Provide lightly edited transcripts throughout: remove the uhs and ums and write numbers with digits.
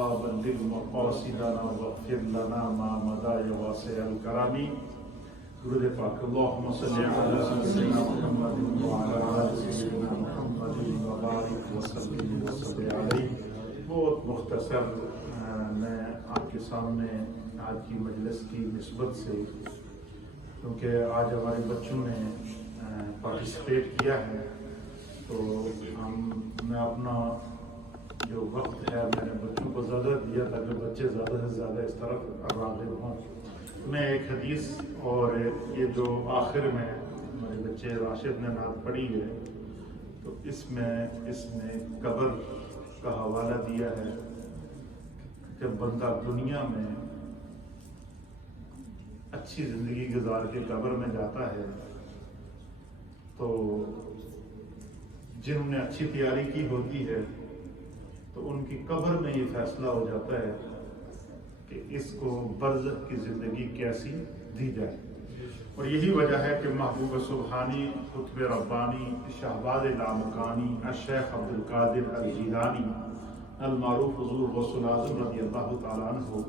المصطفى بلغ مقاصدنا واغفر لنا ما مضى يا واسع الكرم. درود پاک. اللهم صل على سيدنا محمد وعلى آل سيدنا محمد وبارك وسلم عليه. بہت مختصر میں آپ کے سامنے آج کی مجلس کی نسبت سے، کیونکہ آج ہمارے بچوں نے پارٹیسپیٹ کیا ہے، تو میں اپنا جو وقت ہے میں نے بچوں کو زیادہ دیا تاکہ بچے زیادہ سے زیادہ اس طرف راغب ہوں. میں ایک حدیث اور یہ جو آخر میں ہمارے بچے راشد نے نعت پڑھی ہے، تو اس میں قبر کا حوالہ دیا ہے کہ بندہ دنیا میں اچھی زندگی گزار کے قبر میں جاتا ہے تو جنہوں نے اچھی تیاری کی ہوتی ہے تو ان کی قبر میں یہ فیصلہ ہو جاتا ہے کہ اس کو برزخ کی زندگی کیسی دی جائے. اور یہی وجہ ہے کہ محبوب سبحانی، قطب ربانی، شہباز لامکانی، الشیخ عبد القادر الجیلانی المعروف حضور غوث الاعظم رضی اللہ تعالیٰ عنہ،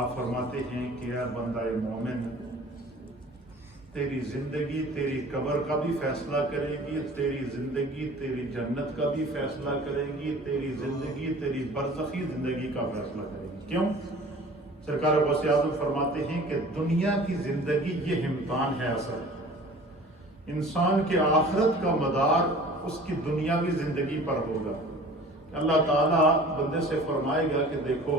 آپ فرماتے ہیں کہ اے بندہ مومن، تیری زندگی تیری قبر کا بھی فیصلہ کرے گی، تیری زندگی تیری جنت کا بھی فیصلہ کرے گی، تیری زندگی تیری برزخی زندگی کا فیصلہ کرے گی. کیوں؟ سرکار غوث اعظم فرماتے ہیں کہ دنیا کی زندگی یہ امتحان ہے اصل. انسان کے آخرت کا مدار اس کی دنیاوی زندگی پر ہوگا. اللہ تعالیٰ بندے سے فرمائے گا کہ دیکھو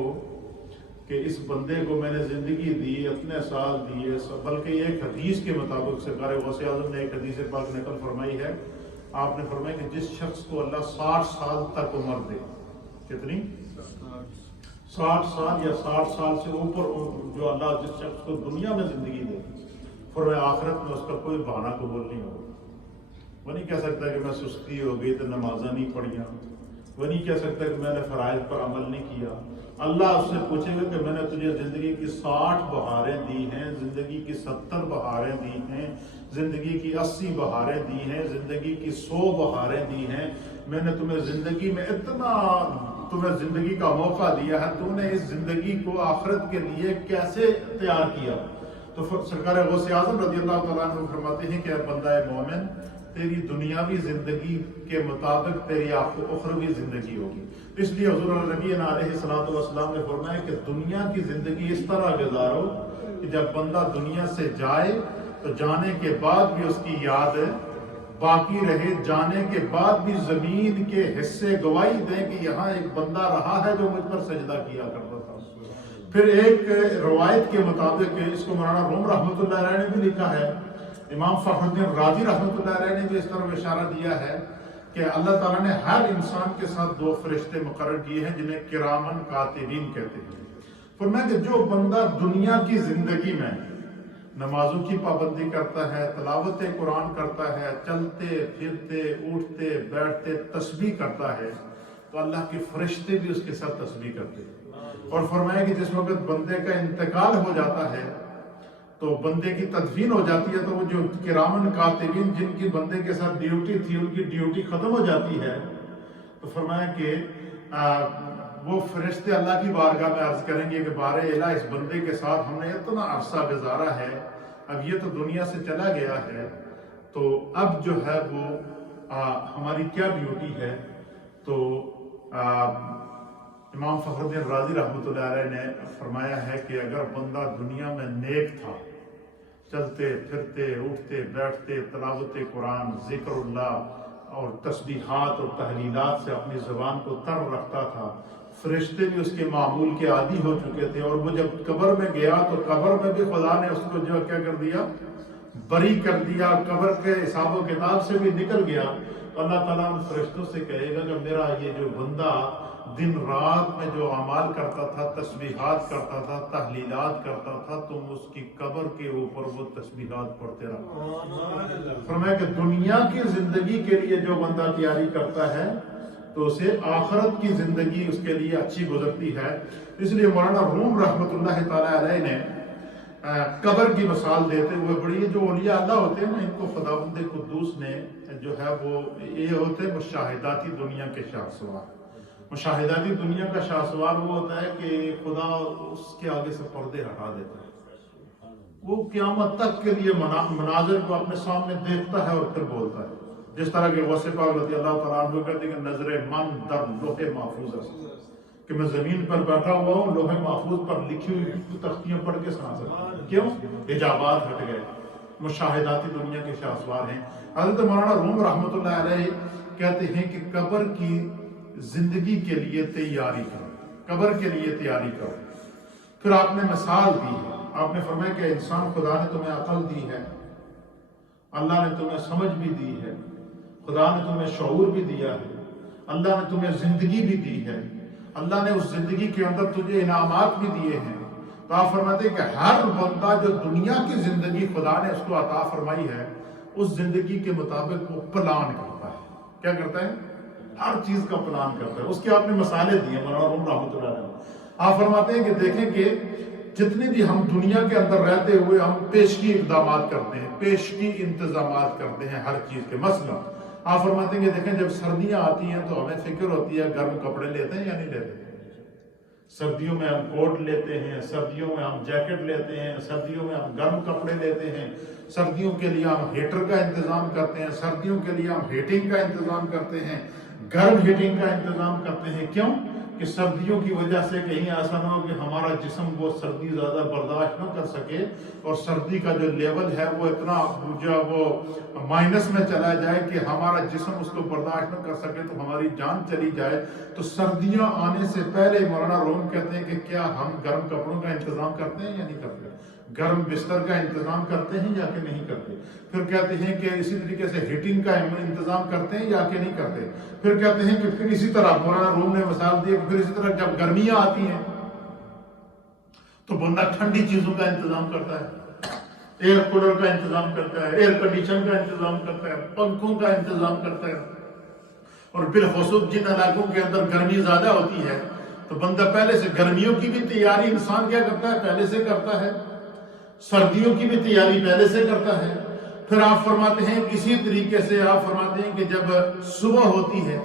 کہ اس بندے کو میں نے زندگی دی، اتنے سال دیے، بلکہ ایک حدیث کے مطابق سرکار غوث اعظم نے ایک حدیث پاک نقل فرمائی ہے. آپ نے فرمایا کہ جس شخص کو اللہ 60 سال تک عمر دے، کتنی؟ 60 سال یا 60 سال سے اوپر جو اللہ جس شخص کو دنیا میں زندگی دے، فرمایا آخرت میں اس کا کوئی بہانہ قبول نہیں ہوگا. وہ نہیں کہہ سکتا کہ میں سستی ہو گئی تو نمازیں نہیں پڑھیاں، وہ نہیں کہہ سکتا کہ میں نے فرائض پر عمل نہیں کیا. اللہ اس سے پوچھے گا کہ میں نے تجھے زندگی کی 60 بہاریں دی ہیں، زندگی کی 70 بہاریں دی ہیں، زندگی کی 80 بہاریں دی ہیں، زندگی کی 100 بہاریں دی ہیں. میں نے تمہیں زندگی میں اتنا تمہیں زندگی کا موقع دیا ہے، تو نے اس زندگی کو آخرت کے لیے کیسے تیار کیا؟ تو سرکار غوث اعظم رضی اللہ تعالیٰ عنہ فرماتے ہیں کہ اے بندہ مومن، تیری دنیاوی زندگی کے مطابق تیری اخروی زندگی ہوگی. اس لیے حضور نبی علیہ الصلوۃ والسلام نے فرمایا کہ دنیا کی زندگی اس طرح گزارو کہ جب بندہ دنیا سے جائے تو جانے کے بعد بھی اس کی یاد باقی رہے، جانے کے بعد بھی زمین کے حصے گواہی دیں کہ یہاں ایک بندہ رہا ہے جو مجھ پر سجدہ کیا کرتا تھا. پھر ایک روایت کے مطابق، اس کو مولانا روم رحمۃ اللہ علیہ نے بھی لکھا ہے، امام فخر الدین رازی رحمۃ اللہ علیہ نے بھی اس طرح اشارہ دیا ہے کہ اللہ تعالیٰ نے ہر انسان کے ساتھ 2 فرشتے مقرر کیے ہیں جنہیں کرامن کاتبین کہتے ہیں. فرمایا کہ جو بندہ دنیا کی زندگی میں نمازوں کی پابندی کرتا ہے، تلاوت قرآن کرتا ہے، چلتے پھرتے اٹھتے بیٹھتے تسبیح کرتا ہے، تو اللہ کے فرشتے بھی اس کے ساتھ تسبیح کرتے ہیں. اور فرمایا کہ جس وقت بندے کا انتقال ہو جاتا ہے تو بندے کی تدفین ہو جاتی ہے، تو وہ جو کرامن کاتبین جن کی بندے کے ساتھ ڈیوٹی تھی ان کی ڈیوٹی ختم ہو جاتی ہے، تو فرمایا کہ وہ فرشتے اللہ کی بارگاہ میں عرض کریں گے کہ بارے الہ، اس بندے کے ساتھ ہم نے اتنا عرصہ گزارا ہے، اب یہ تو دنیا سے چلا گیا ہے، تو اب جو ہے وہ ہماری کیا ڈیوٹی ہے؟ تو امام فخر الدین رازی رحمۃ اللہ علیہ نے فرمایا ہے کہ اگر بندہ دنیا میں نیک تھا، چلتے پھرتے اٹھتے بیٹھتے تلاوت قرآن، ذکر اللہ اور تسبیحات اور تحلیلات سے اپنی زبان کو تر رکھتا تھا، فرشتے بھی اس کے معمول کے عادی ہو چکے تھے، اور وہ جب قبر میں گیا تو قبر میں بھی خدا نے اس کو جو کیا کر دیا، بری کر دیا، قبر کے حساب و کتاب سے بھی نکل گیا. تو اللہ تعالیٰ ان فرشتوں سے کہے گا کہ میرا یہ جو بندہ دن رات میں جو اعمال کرتا تھا، تسبیحات کرتا تھا، تحلیلات کرتا تھا، تم اس کی قبر کے اوپر وہ تسبیحات پڑھتے رہو. فرمایا کہ دنیا کی زندگی کے لیے جو بندہ تیاری کرتا ہے تو اسے آخرت کی زندگی اس کے لیے اچھی گزرتی ہے. اس لیے مولانا روم رحمۃ اللہ تعالیٰ علیہ نے قبر کی مثال دیتے ہوئے بڑی، جو اولیاء اللہ ہوتے ہیں نا، ان کو خداوند قدوس نے جو ہے وہ یہ ہوتے مشاہداتی دنیا کے شاہسوار. مشاہداتی دنیا کا شاہسوار وہ ہوتا ہے کہ خدا اس کے آگے سے پردے ہٹا دیتا ہے، وہ قیامت تک کے لیے مناظر کو اپنے سامنے دیکھتا ہے اور پھر بولتا ہے، جس طرح کہ غوث پاک رضی اللہ تعالیٰ عنہ کہتے ہیں کہ نظر من در لوح محفوظ ہے، کہ میں زمین پر بیٹھا ہوا ہوں، لوح محفوظ پر لکھی ہوئی تختیاں پڑھ کے سنا سکتا ہوں۔ کیوں؟ حجابات ہٹ گئے، مشاہداتی دنیا کے شاہسوار ہیں۔ حضرت مولانا روم رحمۃ اللہ علیہ کہتے ہیں کہ قبر کی زندگی کے لیے تیاری کرو، قبر کے لیے تیاری کرو۔ پھر آپ نے مثال دی ہے، آپ نے فرمایا کہ انسان، خدا نے تمہیں عقل دی ہے، اللہ نے تمہیں سمجھ بھی دی ہے، خدا نے تمہیں شعور بھی دیا ہے، اللہ نے تمہیں زندگی بھی دی ہے، اللہ نے اس زندگی کے اندر تجھے انعامات بھی دیے ہیں۔ تو آپ فرماتے ہیں کہ ہر بندہ جو دنیا کی زندگی خدا نے اس کو عطا فرمائی ہے، اس زندگی کے مطابق وہ پلان کرتا ہے۔ کیا کرتا ہے؟ ہر چیز کا پلان کرتا ہے۔ اس کی آپ نے مثالیں دی ہیں مولانا روم رحمۃ اللہ علیہ۔ آپ فرماتے ہیں کہ دیکھیں کہ جتنی بھی ہم دنیا کے اندر رہتے ہوئے ہم پیشگی اقدامات کرتے ہیں، پیشگی انتظامات کرتے ہیں ہر چیز کے۔ مثلا آپ فرماتے ہیں کہ دیکھیں جب سردیاں آتی ہیں تو ہمیں فکر ہوتی ہے گرم کپڑے لیتے ہیں یا نہیں لیتے۔ سردیوں میں ہم کوٹ لیتے ہیں، سردیوں میں ہم جیکٹ لیتے ہیں، سردیوں میں ہم گرم کپڑے لیتے ہیں، سردیوں کے لیے ہم ہیٹر کا انتظام کرتے ہیں، سردیوں کے لیے ہم ہیٹنگ کا انتظام کرتے ہیں، گرم ہیٹنگ کا انتظام کرتے ہیں۔ کیوں؟ کہ سردیوں کی وجہ سے کہیں ایسا نہ ہو کہ ہمارا جسم وہ سردی زیادہ برداشت نہ کر سکے اور سردی کا جو لیول ہے وہ اتنا جو وہ مائنس میں چلا جائے کہ ہمارا جسم اس کو برداشت نہ کر سکے تو ہماری جان چلی جائے۔ تو سردیاں آنے سے پہلے مولانا روم کہتے ہیں کہ کیا ہم گرم کپڑوں کا انتظام کرتے ہیں یا نہیں کرتے، گرم بستر کا انتظام کرتے ہیں یا کہ نہیں کرتے۔ پھر کہتے ہیں کہ اسی طریقے سے ہیٹنگ کا انتظام کرتے ہیں یا کہ نہیں کرتے۔ پھر کہتے ہیں کہ پھر اسی طرح مولانا روم نے مثال دی کہ پھر اسی طرح جب گرمیاں آتی ہیں تو بندہ ٹھنڈی چیزوں کا انتظام کرتا ہے، ایئر کولر کا انتظام کرتا ہے، ایئر کنڈیشن کا انتظام کرتا ہے، پنکھوں کا انتظام کرتا ہے۔ اور بالخصوص جن علاقوں کے اندر گرمی زیادہ ہوتی ہے تو بندہ پہلے سے گرمیوں کی بھی تیاری انسان کیا کرتا ہے، پہلے سے کرتا ہے، سردیوں کی بھی تیاری پہلے سے کرتا ہے۔ پھر آپ فرماتے ہیں اسی طریقے سے آپ فرماتے ہیں کہ جب صبح ہوتی ہے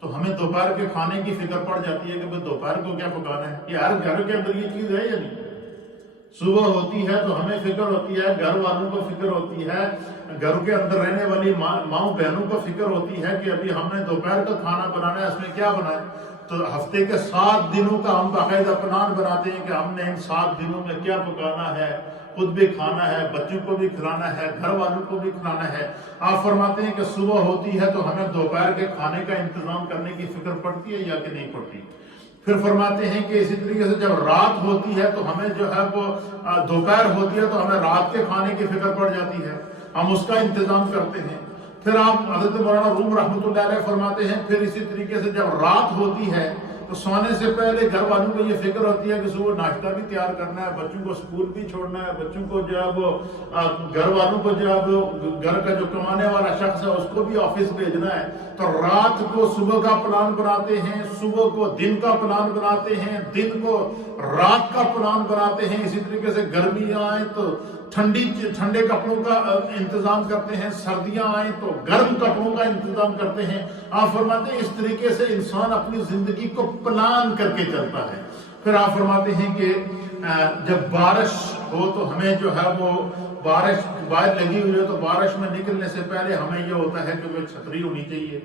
تو ہمیں دوپہر کے کھانے کی فکر پڑ جاتی ہے کہ دوپہر کو کیا پکانا ہے۔ یہ ہر گھر کے اندر یہ چیز ہے یا نہیں؟ صبح ہوتی ہے تو ہمیں فکر ہوتی ہے، گھر والوں کو فکر ہوتی ہے، گھر کے اندر رہنے والی ماؤں بہنوں کو فکر ہوتی ہے کہ ابھی ہم نے دوپہر کا کھانا بنانا ہے، اس میں کیا بنائے۔ تو ہفتے کے 7 دنوں کا ہم باقاعدہ پلان بناتے ہیں کہ ہم نے ان 7 دنوں میں کیا پکانا ہے، خود بھی کھانا ہے، بچوں کو بھی کھلانا ہے، گھر والوں کو بھی کھلانا ہے۔ آپ فرماتے ہیں کہ صبح ہوتی ہے تو ہمیں دوپہر کے کھانے کا انتظام کرنے کی فکر پڑتی ہے یا کہ نہیں پڑتی۔ پھر فرماتے ہیں کہ اسی طریقے سے جب رات ہوتی ہے تو ہمیں جو ہے وہ دوپہر ہوتی ہے تو ہمیں رات کے کھانے کی فکر پڑ جاتی ہے، ہم اس کا انتظام کرتے ہیں۔ پھر آپ حضرت مولانا روم رحمۃ اللہ علیہ فرماتے ہیں پھر اسی طریقے سے جب رات ہوتی ہے تو سونے سے پہلے گھر والوں کو یہ فکر ہوتی ہے کہ صبح ناشتہ بھی تیار کرنا ہے، بچوں کو اسکول بھی چھوڑنا ہے، بچوں کو جو ہے وہ گھر والوں کو جو ہے وہ گھر کا جو کمانے والا شخص ہے اس کو بھی آفس بھیجنا ہے۔ تو رات کو صبح کا پلان بناتے ہیں، صبح کو دن کا پلان بناتے ہیں، دن کو رات کا پلان بناتے ہیں۔ اسی طریقے سے گرمیاں آئیں تو ٹھنڈے کپڑوں کا انتظام کرتے ہیں، سردیاں آئیں تو گرم کپڑوں کا انتظام کرتے ہیں۔ آپ فرماتے ہیں اس طریقے سے انسان اپنی زندگی کو پلان کر کے چلتا ہے۔ پھر آپ فرماتے ہیں کہ جب بارش ہو تو ہمیں جو ہے وہ بارش لگی ہوئی ہے تو بارش میں نکلنے سے پہلے ہمیں یہ ہوتا ہے کہ کوئی چھتری ہونی چاہیے،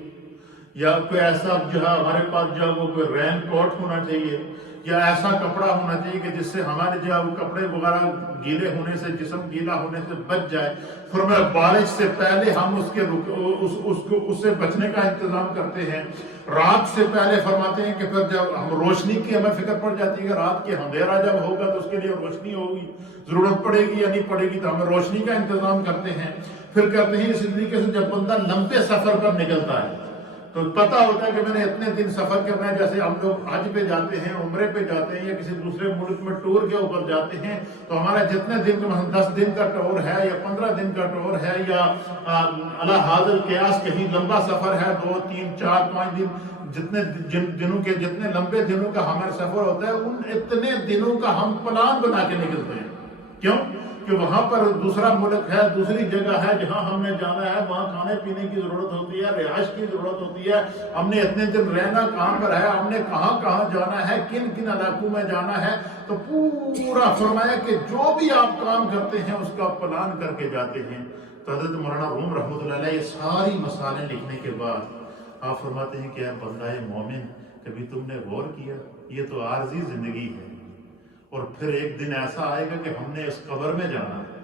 یا کوئی ایسا جو ہے ہمارے پاس جو ہے وہ کوئی رین کوٹ ہونا چاہیے، یا ایسا کپڑا ہونا چاہیے کہ جس سے ہمارے جو ہے وہ کپڑے وغیرہ گیلے ہونے سے، جسم گیلا ہونے سے بچ جائے۔ فرمایا بارش سے پہلے ہم اس سے بچنے کا انتظام کرتے ہیں۔ رات سے پہلے فرماتے ہیں کہ پھر جب ہم روشنی کی ہمیں فکر پڑ جاتی ہے کہ رات کے اندھیرا جب ہوگا تو اس کے لیے روشنی ہوگی، ضرورت پڑے گی یا نہیں پڑے گی، تو ہمیں روشنی کا انتظام کرتے ہیں۔ پھر کہتے ہیں اسی طریقے سے جب بندہ لمبے سفر پر نکلتا ہے تو پتہ ہوتا ہے کہ میں نے اتنے دن سفر کرنا ہے۔ جیسے ہم لوگ حج پہ جاتے ہیں، عمرے پہ جاتے ہیں، یا کسی دوسرے ملک میں ٹور کے اوپر جاتے ہیں تو ہمارا جتنے دن کا 10 دن کا ٹور ہے یا 15 دن کا ٹور ہے یا علی حاضر قیاس کہیں لمبا سفر ہے، 2 3 4 5 دن، جتنے لمبے دنوں کا ہمارا سفر ہوتا ہے ان اتنے دنوں کا ہم پلان بنا کے نکلتے ہیں۔ کیوں؟ کہ وہاں پر دوسرا ملک ہے، دوسری جگہ ہے جہاں ہم نے جانا ہے، وہاں کھانے پینے کی ضرورت ہوتی ہے، رہائش کی ضرورت ہوتی ہے، ہم نے اتنے دن رہنا کہاں پر ہے، ہم نے کہاں کہاں جانا ہے، کن کن علاقوں میں جانا ہے، تو پورا فرمایا کہ جو بھی آپ کام کرتے ہیں اس کا پلان کر کے جاتے ہیں۔ تو حضرت مولانا روم رحمۃ اللہ علیہ یہ ساری مسائلیں لکھنے کے بعد آپ فرماتے ہیں کہ اے بندہ مومن، کبھی تم نے غور کیا یہ تو عارضی زندگی ہے، اور پھر ایک دن ایسا آئے گا کہ ہم نے اس قبر میں جانا ہے،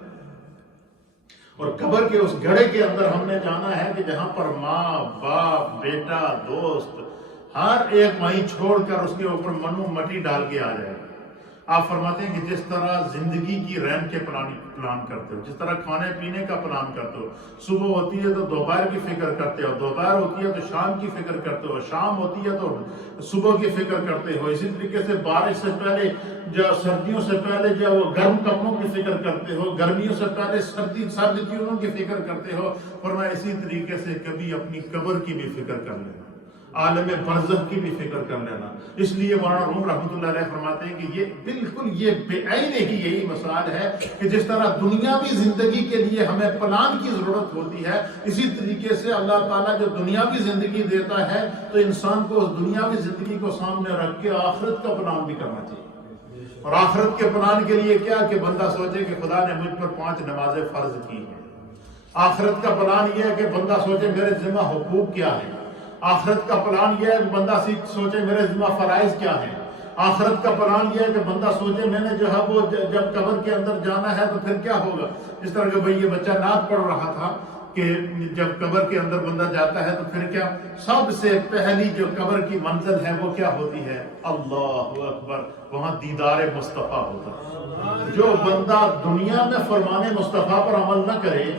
اور قبر کے اس گڑھے کے اندر ہم نے جانا ہے کہ جہاں پر ماں باپ بیٹا دوست ہر ایک وہیں چھوڑ کر اس کے اوپر منو مٹی ڈال کے آ جائے گا۔ آپ فرماتے ہیں کہ جس طرح زندگی کی رین کے پلان کرتے ہو، جس طرح کھانے پینے کا پلان کرتے ہو، صبح ہوتی ہے تو دوپہر کی فکر کرتے ہو، دوپہر ہوتی ہے تو شام کی فکر کرتے ہو، شام ہوتی ہے تو صبح کی فکر کرتے ہو، اسی طریقے سے بارش سے پہلے سردیوں سے پہلے جو وہ گرم کپڑوں کی فکر کرتے ہو، گرمیوں سے پہلے سرد چیزوں کی فکر کرتے ہو، فرمایا اسی طریقے سے کبھی اپنی قبر کی بھی فکر کر لینا، عالم برزخ کی بھی فکر کر لینا۔ اس لیے مولانا روم رحمۃ اللہ علیہ فرماتے ہیں کہ یہ بالکل یہ بے عین ہی یہی مثال ہے کہ جس طرح دنیاوی زندگی کے لیے ہمیں پلان کی ضرورت ہوتی ہے، اسی طریقے سے اللہ تعالیٰ جو دنیاوی زندگی دیتا ہے تو انسان کو اس دنیاوی زندگی کو سامنے رکھ کے آخرت کا پلان بھی کرنا چاہیے۔ اور آخرت کے پلان کے لیے کیا کہ بندہ سوچے کہ خدا نے مجھ پر 5 نمازیں فرض کی ہیں۔ آخرت کا پلان یہ ہے کہ بندہ سوچے میرے ذمہ حقوق کیا ہے۔ آخرت کا پلان یہ ہے کہ بندہ سوچے میرے ذمہ فرائض کیا ہے۔ آخرت کا پلان یہ ہے کہ بندہ سوچے میں نے جو ہے وہ جب قبر کے اندر جانا ہے تو پھر کیا ہوگا۔ اس طرح کہ بھئی یہ بچہ نعت پڑھ رہا تھا کہ جب قبر کے اندر بندہ جاتا ہے تو پھر کیا، سب سے پہلی جو قبر کی منزل ہے وہ کیا ہوتی ہے، اللہ اکبر، وہاں دیدار مصطفیٰ ہوتا ہے۔ جو بندہ دنیا میں فرمان مصطفیٰ پر عمل نہ کرے،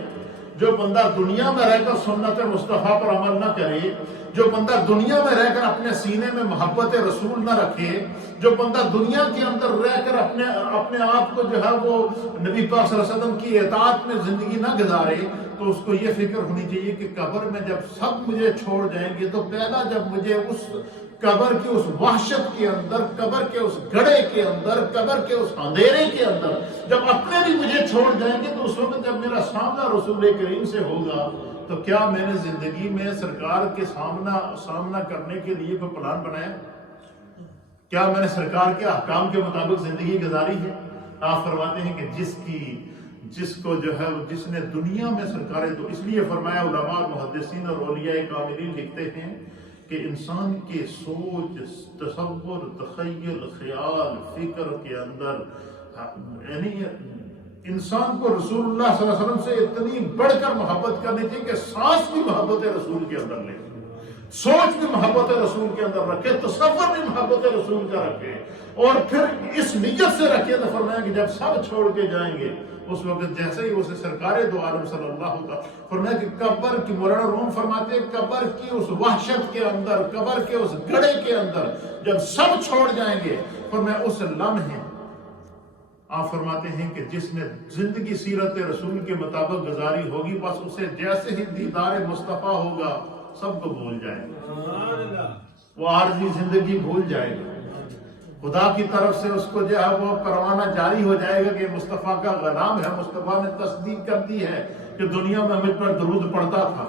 جو بندہ دنیا میں رہ کر سنت مصطفیٰ پر عمل نہ کرے، جو بندہ دنیا میں رہ کر اپنے سینے میں محبت رسول نہ رکھے، جو بندہ دنیا کے اندر رہ کر اپنے آپ کو جو ہے وہ نبی پاک صلی اللہ علیہ وسلم کی اطاعت میں زندگی نہ گزارے، تو اس کو یہ فکر ہونی چاہیے کہ قبر میں جب سب مجھے چھوڑ جائیں گے تو پہلا جب مجھے اس قبر کی اس وحشت کے اندر، قبر کے اس گڑھے کے اندر، قبر کے اس اندھیرے کے اندر جب اپنے بھی مجھے چھوڑ جائیں گے تو اس وقت جب میرا سامنا رسول کریم سے ہوگا تو کیا میں نے زندگی میں سرکار کے سامنا کرنے کے لیے کوئی پلان بنایا؟ کیا میں نے سرکار کے احکام کے مطابق زندگی گزاری ہے؟ آپ فرماتے ہیں کہ جس کو جو ہے جس نے دنیا میں سرکار، تو اس لیے فرمایا علماء محدثین اور اولیاء کاملین لکھتے ہیں کہ انسان کے سوچ تصور تخیل خیال فکر کے اندر یعنی انسان کو رسول اللہ صلی اللہ علیہ وسلم سے اتنی بڑھ کر محبت کرنی چاہیے کہ سانس بھی محبت رسول کے اندر لے، سوچ بھی محبت رسول کے اندر رکھے، تصور بھی محبت رسول کا رکھے، اور پھر اس نیت سے رکھے تو فرمایا کہ جب سب چھوڑ کے جائیں گے اس وقت جیسے ہی اسے سرکار دو عالم صلی اللہ علیہ وسلم فرمایا کہ قبر کی، مولانا روم فرماتے ہیں قبر کی اس وحشت کے اندر، قبر کے اس گڑھے کے اندر جب سب چھوڑ جائیں گے، فرمایا اس لمحے آپ فرماتے ہیں کہ جس نے زندگی سیرت رسول کے مطابق گزاری ہوگی، بس اسے جیسے ہی دیدار مصطفیٰ ہوگا سب کو بھول جائے گا، وہ عارضی زندگی بھول جائے گا، خدا کی طرف سے اس کو جو ہے وہ پروانہ جاری ہو جائے گا کہ مصطفیٰ کا غلام ہے۔ مصطفیٰ نے تصدیق کر دی ہے کہ دنیا میں مجھ پر درود پڑتا تھا،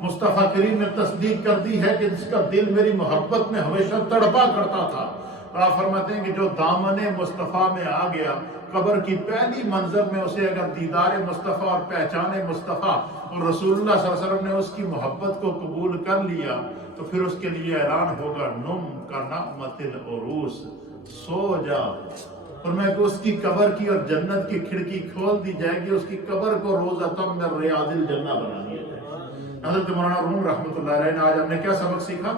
مصطفیٰ کریم نے تصدیق کر دی ہے کہ جس کا دل میری محبت میں ہمیشہ تڑپا کرتا تھا۔ آپ فرماتے ہیں کہ جو دامن مصطفیٰ میں آ گیا، قبر کی پہلی منظر میں اسے اگر دیدار مصطفیٰ اور پہچان مصطفیٰ اور رسول اللہ صلی اللہ علیہ وسلم نے اس کی محبت کو قبول کر لیا تو پھر اس کے لیے اعلان ہوگا نم کا نعمت العروس، سو جا، اور میں کہ اس کی قبر کی اور جنت کی کھڑکی کھول دی جائے گی، اس کی قبر کو روضۃ من ریاض الجنہ بنا دیا جائے گا۔ حضرت مولانا روم رحمۃ اللہ علیہ نے آج ہم نے کیا سبق سیکھا،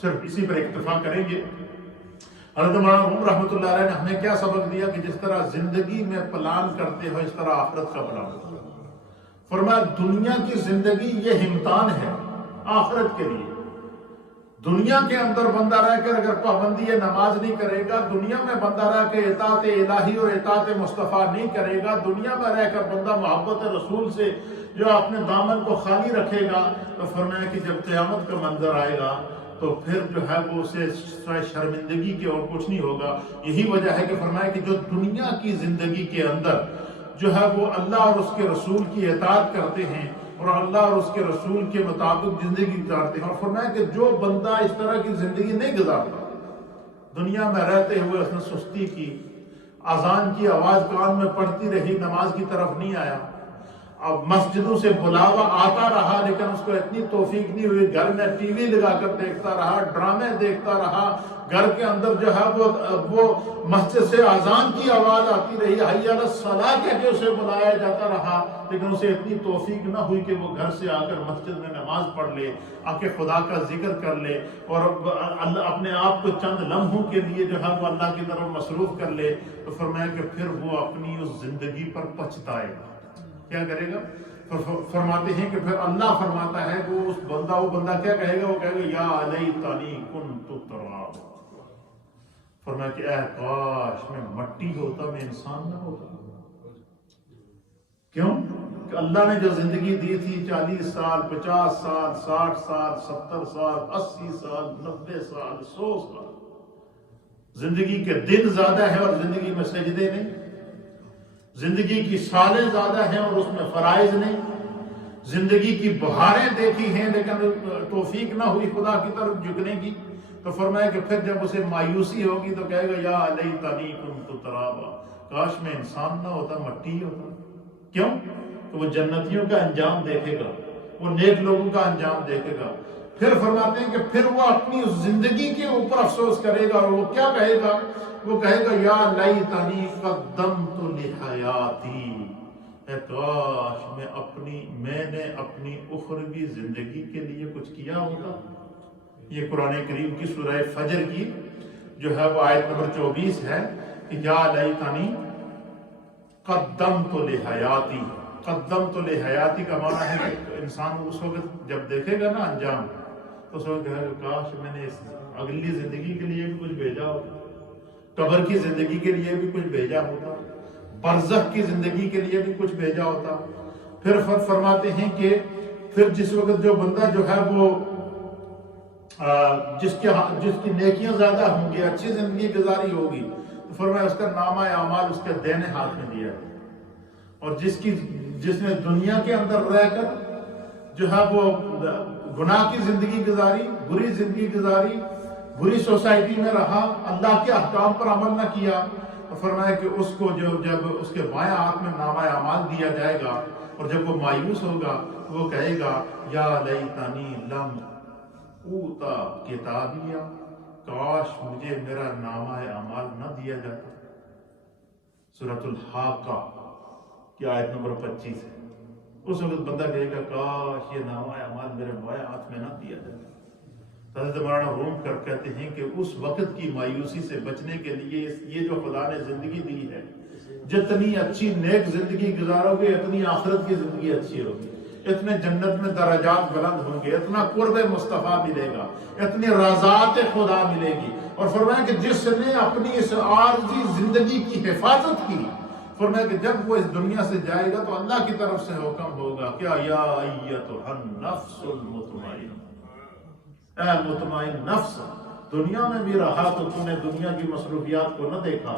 صرف اسی پر اکتفا کریں گے۔ حضرت مولانا روم رحمۃ اللہ علیہ نے ہمیں کیا سبق دیا کہ جس طرح زندگی میں پلان کرتے ہو اس طرح آخرت کا پلان کرو۔ فرمایا دنیا کی زندگی یہ امتحان ہے آخرت کے لیے۔ دنیا کے اندر بندہ رہ کر اگر پابندی نماز نہیں کرے گا، دنیا میں بندہ رہ کے اطاعت الہی اور اطاعت مصطفیٰ نہیں کرے گا، دنیا میں رہ کر بندہ محبت رسول سے جو اپنے دامن کو خالی رکھے گا، تو فرمایا کہ جب قیامت کا منظر آئے گا تو پھر جو ہے وہ اسے شرمندگی کے اور کچھ نہیں ہوگا۔ یہی وجہ ہے کہ فرمایا کہ جو دنیا کی زندگی کے اندر جو ہے وہ اللہ اور اس کے رسول کی اطاعت کرتے ہیں اور اللہ اور اس کے رسول کے مطابق زندگی گزارتے ہیں. اور فرمایا کہ جو بندہ اس طرح کی زندگی نہیں گزارتا، دنیا میں رہتے ہوئے اس نے سستی کی، اذان کی آواز کان میں پڑتی رہی، نماز کی طرف نہیں آیا، اب مسجدوں سے بلاوا آتا رہا لیکن اس کو اتنی توفیق نہیں ہوئی، گھر میں ٹی وی لگا کر دیکھتا رہا، ڈرامے دیکھتا رہا، گھر کے اندر جو ہے وہ مسجد سے اذان کی آواز آتی رہی، حی علی الصلاۃ کہہ کے اسے بلایا جاتا رہا، لیکن اسے اتنی توفیق نہ ہوئی کہ وہ گھر سے آ کر مسجد میں نماز پڑھ لے، آ کے خدا کا ذکر کر لے اور اپنے آپ کو چند لمحوں کے لیے جو ہے وہ اللہ کی طرف مصروف کر لے. تو فرمایا کہ پھر وہ اپنی اس زندگی پر پچھتائے گا. کیا کرے گا؟ فرماتے ہیں کہ پھر اللہ فرماتا ہے کہ وہ بندہ کیا کہے گا؟ وہ کہے گا یا لیتنی کنت تراب. فرمایا کہ اے کاش میں مٹی ہوتا، میں انسان نہ ہوتا. کیوں؟ کہ اللہ نے جو زندگی دی تھی 40 سال 50 سال 60 سال 70 سال 80 سال 90 سال 100 سال، زندگی کے دن زیادہ ہیں اور زندگی میں سجدے نہیں، زندگی کی سالیں زیادہ ہیں اور اس میں فرائض نہیں، زندگی کی بہاریں دیکھی ہیں لیکن توفیق نہ ہوئی خدا کی طرف جھکنے کی. تو فرمایا کہ پھر جب اسے مایوسی ہوگی تو کہے گا یا لیتنی کنت ترابا، کاش میں انسان نہ ہوتا، مٹی ہی ہوتا. کیوں؟ تو وہ جنتیوں کا انجام دیکھے گا، وہ نیک لوگوں کا انجام دیکھے گا. پھر فرماتے ہیں کہ پھر وہ اپنی زندگی کے اوپر افسوس کرے گا اور وہ کیا کہے گا؟ وہ کہے گا یا لیتنی قدمت لحیاتی، اے کاش میں نے اپنی اخروی زندگی کے لیے کچھ کیا ہوتا. یہ قرآن کریم کی سورہ فجر کی جو ہے وہ آیت نمبر 24 ہے کہ یا لیتنی قدمت لحیاتی. قدمت لحیاتی کا معنی ہے کہ انسان اس وقت جب دیکھے گا نا انجام تو اس وقت کہے گا کاش میں نے اس اگلی زندگی کے لیے بھی کچھ بھیجا ہوتا، قبر کی زندگی کے لیے بھی کچھ بھیجا ہوتا، برزخ کی زندگی کے لیے بھی کچھ بھیجا ہوتا. پھر فرماتے ہیں کہ پھر جس وقت جو بندہ جو ہے وہ جس کی نیکیاں زیادہ ہوں گی، اچھی زندگی گزاری ہوگی، تو فرمایا اس کا نامہ اعمال اس کے دائنے ہاتھ میں دیا ہے. اور جس نے دنیا کے اندر رہ کر جو ہے وہ گناہ کی زندگی گزاری، بری زندگی گزاری، بری سوسائٹی میں رہا، اللہ کے احکام پر عمل نہ کیا، تو فرمایا کہ اس کو جب اس کے بائیں ہاتھ میں نامہ اعمال دیا جائے گا اور جب وہ مایوس ہوگا تو وہ کہے گا یا لیتنی لم اوتا کتابیہ، کاش مجھے میرا نامہ اعمال نہ دیا جاتا. سورۃ الحاقہ کی آیت نمبر 25 ہے. اس وقت بندہ کہے گا کاش یہ نامہ اعمال میرے بائیں ہاتھ میں نہ دیا جاتا. حضرت مولانا روم کہتے ہیں کہ اس وقت کی مایوسی سے بچنے کے لیے یہ جو خدا نے زندگی دی ہے، جتنی اچھی نیک زندگی گزارو گے اتنی آخرت کی زندگی اچھی ہوگی، اتنے جنت میں درجات بلند ہوں گے، اتنا قرب مصطفیٰ ملے گا، اتنی رضاعت خدا ملے گی. اور فرمایا کہ جس نے اپنی اس عارضی زندگی کی حفاظت کی، فرمایا کہ جب وہ اس دنیا سے جائے گا تو اللہ کی طرف سے حکم ہوگا کیا یا ایتھا النفس المطمئنہ، اے مطمئن نفس، دنیا میں بھی رہا تو تو نے دنیا کی مصروفیات کو نہ دیکھا،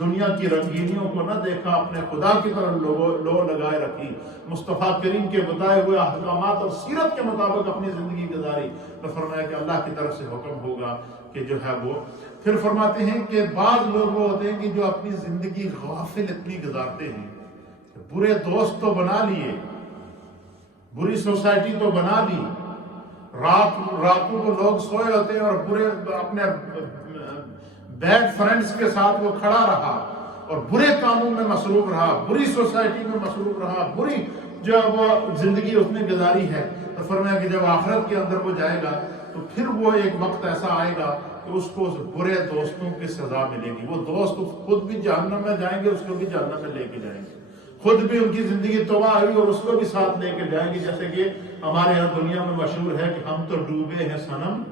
دنیا کی رنگینیوں کو نہ دیکھا، اپنے خدا کی طرف لو لگائے رکھی، مصطفیٰ کریم کے بتائے ہوئے احکامات اور سیرت کے مطابق اپنی زندگی گزاری، تو فرمایا کہ اللہ کی طرف سے حکم ہوگا کہ جو ہے وہ. پھر فرماتے ہیں کہ بعض لوگ وہ ہوتے ہیں کہ جو اپنی زندگی غافل اتنی گزارتے ہیں، برے دوست تو بنا لیے، بری سوسائٹی تو بنا لی، راتوں کو لوگ سوئے ہوتے ہیں اور برے اپنے بیڈ فرینڈز کے ساتھ وہ کھڑا رہا اور برے کاموں میں مصروف رہا، بری سوسائٹی میں مصروف رہا، بری جو وہ زندگی اس نے گزاری ہے. تو فرمایا کہ جب آخرت کے اندر وہ جائے گا تو پھر وہ ایک وقت ایسا آئے گا کہ اس کو اس برے دوستوں کی سزا ملے گی. وہ دوست خود بھی جہنم میں جائیں گے، اس کو بھی جہنم میں لے کے جائیں گے، خود بھی ان کی زندگی تباہ ہوئی اور اس کو بھی ساتھ لے کے جائیں گے. جیسے کہ ہمارے یہاں دنیا میں مشہور ہے کہ ہم تو ڈوبے ہیں صنم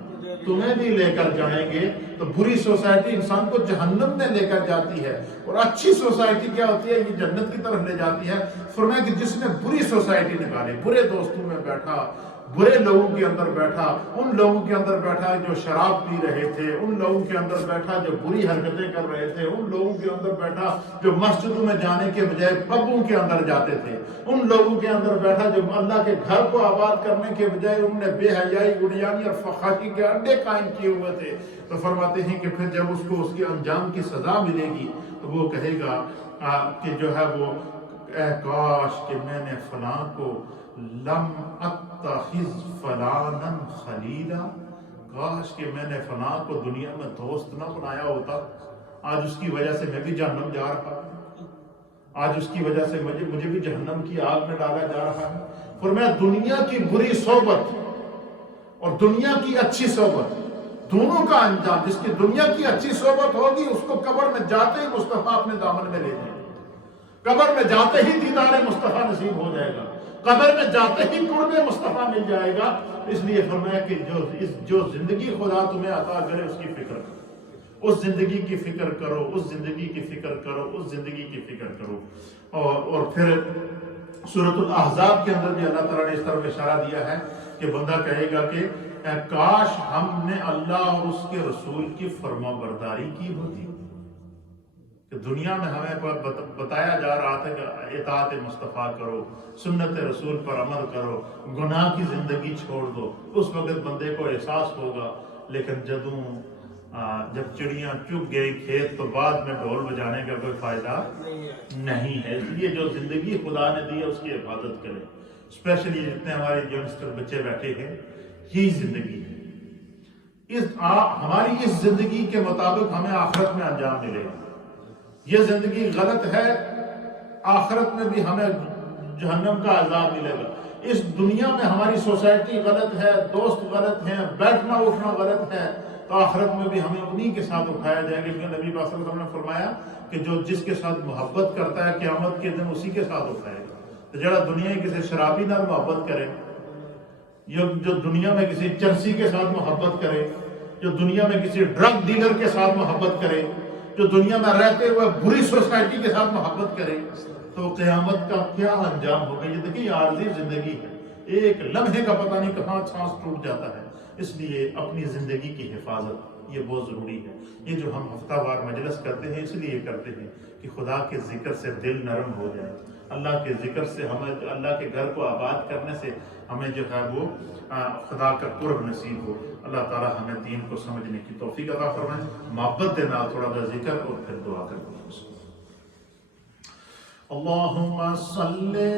تمہیں بھی لے کر جائیں گے. تو بری سوسائٹی انسان کو جہنم میں لے کر جاتی ہے اور اچھی سوسائٹی کیا ہوتی ہے؟ یہ جنت کی طرف لے جاتی ہے. فرمایا کہ جس نے بری سوسائٹی نکالی، برے دوستوں میں بیٹھا، برے لوگوں کے اندر بیٹھا، ان لوگوں کے اندر بیٹھا جو شراب پی رہے تھے، ان لوگوں کے اندر بیٹھا جو بری حرکتیں کر رہے تھے، ان لوگوں کے اندر بیٹھا جو مسجدوں میں جانے کے بجائے پبوں کے اندر جاتے تھے، ان لوگوں کے اندر بیٹھا جو اللہ کے گھر کو آباد کرنے کے بجائے انہوں نے بے حیائی، عریانی اور فحاشی کے اڈے قائم کیے ہوئے تھے۔ تو فرماتے ہیں کہ پھر جب اس کو اس کے انجام کی سزا ملے گی تو وہ کہے گا کہ جو ہے وہ اے کاش کہ میں نے فلاں کو لم اتخذ فلانا خلیلا، کاش کہ میں نے فلاں کو دنیا میں دوست نہ بنایا ہوتا، آج اس کی وجہ سے میں بھی جہنم جا رہا ہوں، آج اس کی وجہ سے مجھے بھی جہنم کی آگ میں ڈالا جا رہا ہے۔ فرمایا دنیا کی بری صحبت اور دنیا کی اچھی صحبت دونوں کا انجام، جس کی دنیا کی اچھی صحبت ہوگی اس کو قبر میں جاتے ہی مصطفیٰ اپنے دامن میں لے جائیں گے، قبر میں جاتے ہی دیدار مصطفیٰ نصیب ہو جائے گا، قبر میں جاتے ہی قرب مصطفیٰ مل جائے گا۔ اس لیے فرمایا کہ جو زندگی خدا تمہیں عطا کرے اس کی فکر کرو، اس زندگی کی فکر کرو، اس زندگی کی فکر کرو، اس زندگی کی فکر کرو۔ اور پھر سورۃ الاحزاب کے اندر بھی اللہ تعالیٰ نے اس طرح اشارہ دیا ہے کہ بندہ کہے گا کہ کاش ہم نے اللہ اور اس کے رسول کی فرما برداری کی ہوتی، کہ دنیا میں ہمیں بتایا جا رہا تھا کہ اطاعت مصطفیٰ کرو، سنت رسول پر عمل کرو، گناہ کی زندگی چھوڑ دو، اس وقت بندے کو احساس ہوگا۔ لیکن جب چڑیاں چگ گئی کھیت تو بعد میں ڈھول بجانے کا کوئی فائدہ نہیں ہے۔ اس لیے جو زندگی خدا نے دی ہے اس کی حفاظت کریں، اسپیشلی جتنے ہمارے ینگسٹر بچے بیٹھے ہیں، یہی زندگی ہے، ہماری اس زندگی کے مطابق ہمیں آخرت میں انجام ملے گا۔ یہ زندگی غلط ہے، آخرت میں بھی ہمیں جہنم کا عذاب ملے گا۔ اس دنیا میں ہماری سوسائٹی غلط ہے، دوست غلط ہیں، بیٹھنا اٹھنا غلط ہے، تو آخرت میں بھی ہمیں انہی کے ساتھ اٹھایا جائے گا، کیونکہ نبی پاک صلی اللہ علیہ وسلم نے فرمایا کہ جو جس کے ساتھ محبت کرتا ہے قیامت کے دن اسی کے ساتھ اٹھائے گا۔ تو جڑا دنیا کسی شرابی نال محبت کرے، جو دنیا میں کسی چرسی کے ساتھ محبت کرے، جو دنیا میں کسی ڈرگ ڈیلر کے ساتھ محبت کرے، جو دنیا میں رہتے ہوئے بری سوسائٹی کے ساتھ محبت کرے، تو قیامت کا کیا انجام ہوگا؟ یہ دیکھیں، یہ عارضی زندگی ہے، ایک لمحے کا پتہ نہیں کہاں سانس ٹوٹ جاتا ہے۔ اس لیے اپنی زندگی کی حفاظت یہ بہت ضروری ہے۔ یہ جو ہم ہفتہ وار مجلس کرتے ہیں اس لیے کرتے ہیں کہ خدا کے ذکر سے دل نرم ہو جائے، اللہ کے ذکر سے ہمیں، اللہ کے گھر کو آباد کرنے سے ہمیں جو ہے وہ خدا کا قرب نصیب ہو۔ اللہ تعالیٰ ہمیں دین کو سمجھنے کی توفیق عطا فرمائے۔ محبت دے نال تھوڑا سا ذکر اور پھر دعا کرتے ہیں۔ اللہم صلی